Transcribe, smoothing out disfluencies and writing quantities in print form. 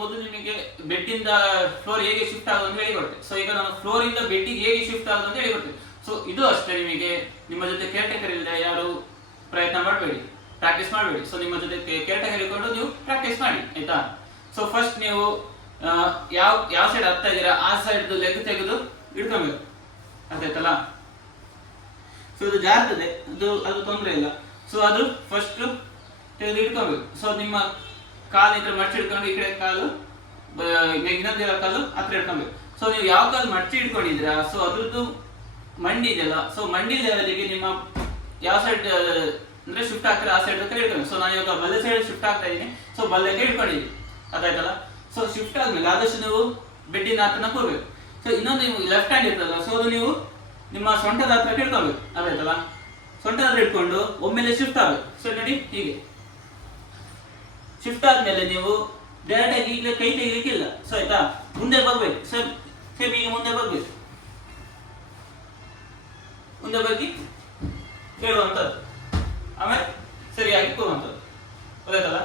ಮೊದಲು ನಿಮಗೆ ಬೆಡ್ ಇಂದ ಫ್ಲೋರ್ ಹೇಗೆ ಶಿಫ್ಟ್ ಆಗೋದು ಅಂತ ಹೇಳಿಕೊಡ್ತೇವೆ. ಸೊ ಈಗ ನಾನು ಫ್ಲೋರ್ ಇಂದ ಬೆಡ್ಗೆ ಹೇಗೆ ಶಿಫ್ಟ್ ಆಗೋದು ಅಂತ ಹೇಳಿಕೊಡ್ತೇವೆ. ಸೊ ಇದು ಅಷ್ಟೇ, ನಿಮಗೆ ನಿಮ್ಮ ಜೊತೆ ಕೇರ್ ಟೇಕರ್ ಇಲ್ಲದೆ ಯಾರು ಪ್ರಯತ್ನ ಮಾಡಬೇಡಿ, ಪ್ರಾಕ್ಟೀಸ್ ಮಾಡಬೇಡಿ. ಸೊ ನಿಮ್ಮ ಜೊತೆ ಕೇರ್ ಟೇಕರ್ ಇಟ್ಕೊಂಡು ನೀವು ಪ್ರಾಕ್ಟೀಸ್ ಮಾಡಿ, ಆಯ್ತಾ. ಸೊ ಫಸ್ಟ್ ನೀವು ಯಾವ ಸೈಡ್ ಹತ್ತಾ ಇದ್ದೀರಾ ಆ ಸೈಡ್ ಲೆಗ್ ತೆಗೆದು ಇಟ್ಕೊಬೇಕು, ಅರ್ಥಾಯ್ತಲ್ಲ. ಸೊ ಇದು ಜಾರ್ತದೆ, ಅದು ತೊಂದರೆ ಇಲ್ಲ. ಸೊ ಅದು ಫಸ್ಟ್ ತೆಗೆದು ಇಟ್ಕೊಬೇಕು. ಸೊ ನಿಮ್ಮ ಕಾಲು ಇದ್ರೆ ಮಡ್ಚಿ ಇಟ್ಕೊಂಡು ಈ ಕಡೆ ಕಾಲು ಇನ್ನೊಂದಿರೋ ಕಾಲು ಹತ್ರ ಇಟ್ಕೊಬೇಕು. ಸೊ ನೀವು ಯಾವ ಕಾಲು ಮಡ್ಚಿ ಇಟ್ಕೊಂಡಿದ್ದೀರಾ ಸೊ ಅದ್ರದ್ದು ಮಂಡಿ ಇದೆಯಲ್ಲ, ಸೊ ಮಂಡಿ ಲೆವೆಲ್ಗೆ ನಿಮ್ಮ ಯಾವ ಸೈಡ್ ಅಂದ್ರೆ ಶಿಫ್ಟ್ ಆಗ್ತಾರೆ ಆ ಸೈಡ್ ಹತ್ರ ಇಟ್ಕೊಬೇಕು. ಸೊ ನಾನು ಇವಾಗ ಬಲ್ಲೆ ಸೈಡ್ ಶಿಫ್ಟ್ ಆಗ್ತಾ ಇದ್ದೀನಿ, ಸೊ ಬಲ್ಲೆಗೆ ಇಟ್ಕೊಂಡಿದ್ದೀನಿ, ಅದಾಯ್ತಲ್ಲ. ಸೊ ಶಿಫ್ಟ್ ಆದ್ಮೇಲೆ ಆದಷ್ಟು ನೀವು ಬೆಡ್ಡಿನ ಹತ್ರನ ಕೂರ್ಬೇಕು. ಸೊ ಇನ್ನೊಂದು ನೀವು ಲೆಫ್ಟ್ ಹ್ಯಾಂಡ್ ಇರ್ತದಲ್ಲ, ಸೊ ಅದು ನೀವು ನಿಮ್ಮ ಸೊಂಟದ ಹತ್ರ ಇಟ್ಕೊಬೇಕು, ಅದಾಯ್ತಲ್ಲ. ಸೊಂಟದ ಹತ್ರ ಇಟ್ಕೊಂಡು ಒಮ್ಮೆಲೆ ಶಿಫ್ಟ್ ಆಗಬೇಕು. ಸೊ ನೋಡಿ ಹೀಗೆ ಶಿಫ್ಟ್ ಆದ್ಮೇಲೆ ನೀವು ಡೈರೆಕ್ಟ್ ಆಗಿ ಈಗಲೇ ಕೈ ತೆಗಿಲಿಕ್ಕಿಲ್ಲ. ಸೊ ಆಯ್ತಾ, ಮುಂದೆ ಬರ್ಬೇಕು. ಸರ್ ಈಗ ಮುಂದೆ ಬರ್ಬೇಕು, ಮುಂದೆ ಬಗ್ಗೆ ಕೇಳುವಂಥದ್ದು, ಆಮೇಲೆ ಸರಿಯಾಗಿ ಕೂರುವಂಥದ್ದು, ಗೊತ್ತಾಯ್ತಲ್ಲ.